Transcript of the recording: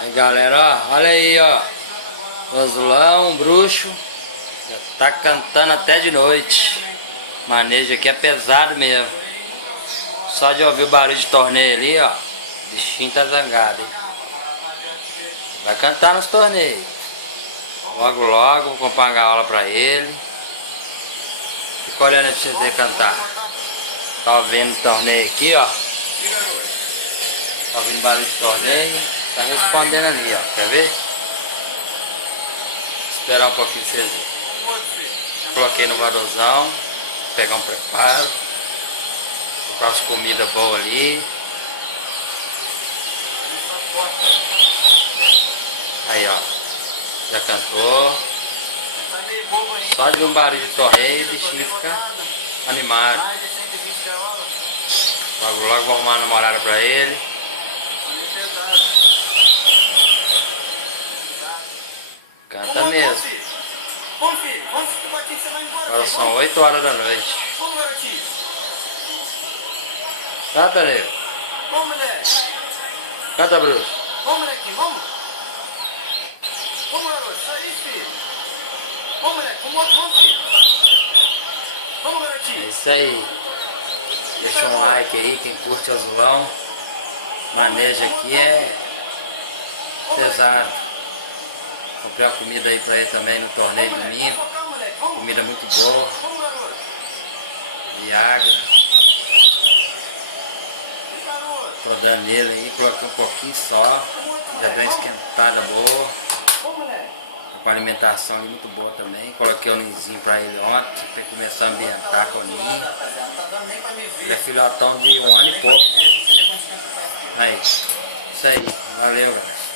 Aí galera, ó, olha aí, ó. O azulão, bruxo. Já tá cantando até de noite. O manejo aqui é pesado mesmo. Só de ouvir o barulho de torneio ali, ó. O bichinho tá zangado, hein? Vai cantar nos torneios. Logo, logo, vou comprar uma gaiola pra ele. Fica olhando aí pra vocês verem cantar. Tá ouvindo o torneio aqui, ó. Tá ouvindo barulho de torneio. Tá respondendo ali, ó. Quer ver? Esperar um pouquinho pra vocês verem. Coloquei no varozão. Vou pegar um preparo. Comprar as comidas boas ali. Aí, ó. Já cantou. Só de um barulho de torneio o bichinho fica animado. Logo, logo vou arrumar uma namorada pra ele. Canta mesmo. Agora são 8 horas da noite. Canta, nego. Canta, Bruce. Vamos, moleque, vamos. Vamos, garoto, sai aí, filho. Vamos, moleque, vamos, filho. Vamos, garotinho. É isso aí. Deixa um like aí, quem curte o azulão. Manejo aqui é pesado. Comprei uma comida aí pra ele também no torneio domingo. Comida muito boa. Viagra. Tô dando nele aí, coloquei um pouquinho só. Já deu uma esquentada boa. Com a alimentação ali muito boa também. Coloquei o ninzinho pra ele ontem, pra ele começar a ambientar com o ninho. Ele é filhotão de 1 ano e pouco. Aí, isso aí, valeu, galera.